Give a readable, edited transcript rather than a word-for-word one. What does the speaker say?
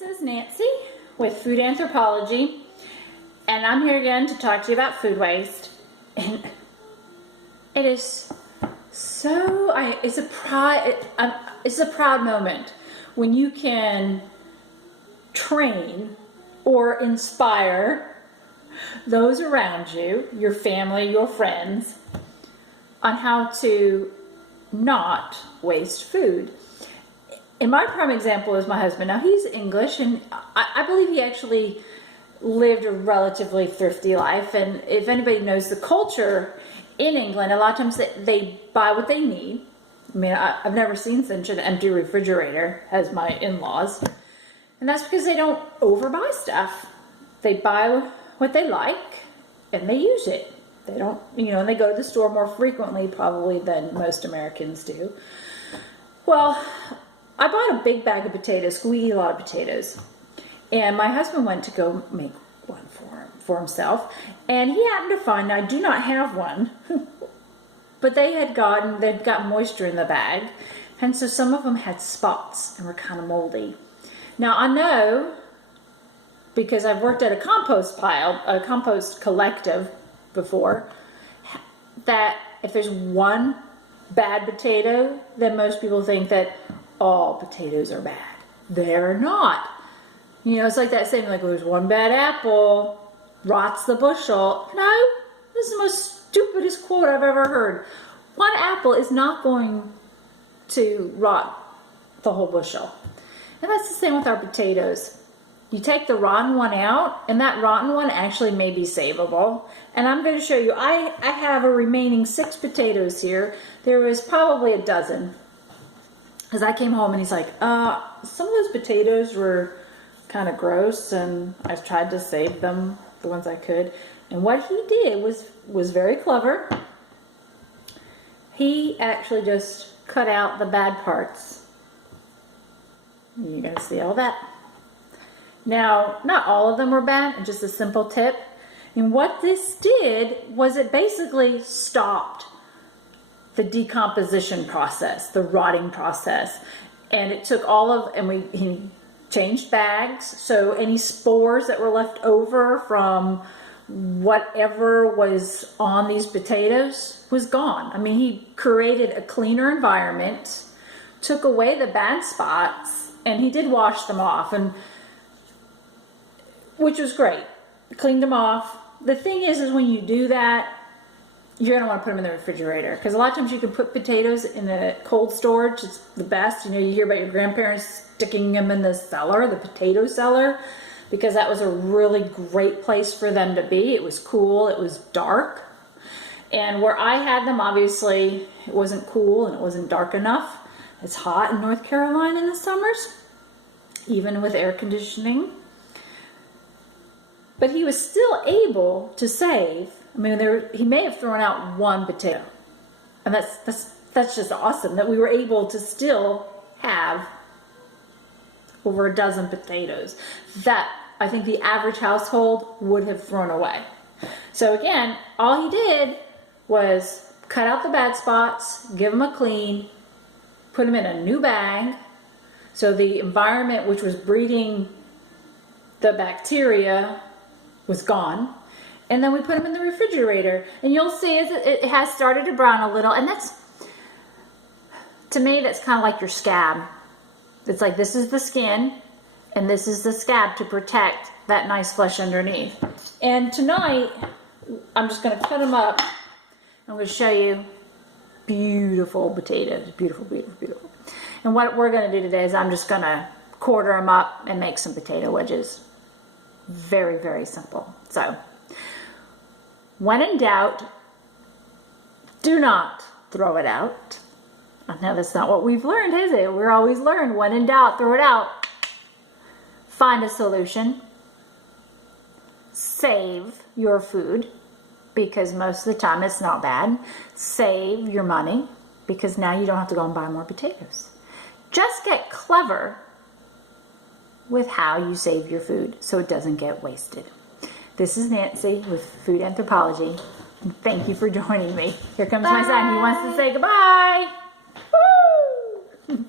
This is Nancy with Food Anthropology, and I'm here again to talk to you about food waste. And it is so, it's a proud moment when you can train or inspire those around you, your family, your friends, on how to not waste food. And my prime example is my husband. Now, he's English, and I believe he actually lived a relatively thrifty life. And if anybody knows the culture in England, a lot of times they buy what they need. I mean, I've never seen such an empty refrigerator as my in-laws. And that's because they don't overbuy stuff. They buy what they like, and they use it. They don't, and they go to the store more frequently probably than most Americans do. Well, I bought a big bag of potatoes, 'cause we eat a lot of potatoes. And my husband went to go make one for himself. And he happened to find, now I do not have one, but they'd got moisture in the bag. And so some of them had spots and were kind of moldy. Now I know, because I've worked at a compost collective before, that if there's one bad potato, then most people think that all potatoes are bad. They're not. It's like that saying, like, well, there's one bad apple, rots the bushel. No, this is the most stupidest quote I've ever heard. One apple is not going to rot the whole bushel. And that's the same with our potatoes. You take the rotten one out, and that rotten one actually may be savable. And I'm going to show you, I have a remaining 6 potatoes here. There was probably a dozen. Because I came home and he's like, some of those potatoes were kind of gross, and I tried to save them, the ones I could. And what he did was very clever. He actually just cut out the bad parts. You guys see all that? Now, not all of them were bad, and just a simple tip. And what this did was it basically stopped the decomposition process, the rotting process. And it took he changed bags, so any spores that were left over from whatever was on these potatoes was gone. I mean, he created a cleaner environment, took away the bad spots, and he did wash them off, which was great. Cleaned them off. The thing is when you do that, you're going to want to put them in the refrigerator, because a lot of times you can put potatoes in the cold storage. It's the best. You hear about your grandparents sticking them in the cellar, the potato cellar, because that was a really great place for them to be. It was cool. It was dark. And where I had them, obviously, it wasn't cool and it wasn't dark enough. It's hot in North Carolina in the summers, even with air conditioning. But he was still able to save. I mean, he may have thrown out one potato, and that's just awesome that we were able to still have over a dozen potatoes that I think the average household would have thrown away. So again, all he did was cut out the bad spots, give them a clean, put them in a new bag, so the environment which was breeding the bacteria was gone. And then we put them in the refrigerator, and you'll see it has started to brown a little. And to me, that's kind of like your scab. It's like, this is the skin and this is the scab to protect that nice flesh underneath. And tonight, I'm just going to cut them up. I'm going to show you beautiful potatoes. Beautiful, beautiful, beautiful. And what we're going to do today is I'm just going to quarter them up and make some potato wedges. Very, very simple. So, when in doubt, do not throw it out. Now, that's not what we've learned, is it? We're always learned, when in doubt, throw it out. Find a solution. Save your food, because most of the time it's not bad. Save your money, because now you don't have to go and buy more potatoes. Just get clever with how you save your food so it doesn't get wasted. This is Nancy with Food Anthropology. Thank you for joining me. Here comes my son. He wants to say goodbye. Woo!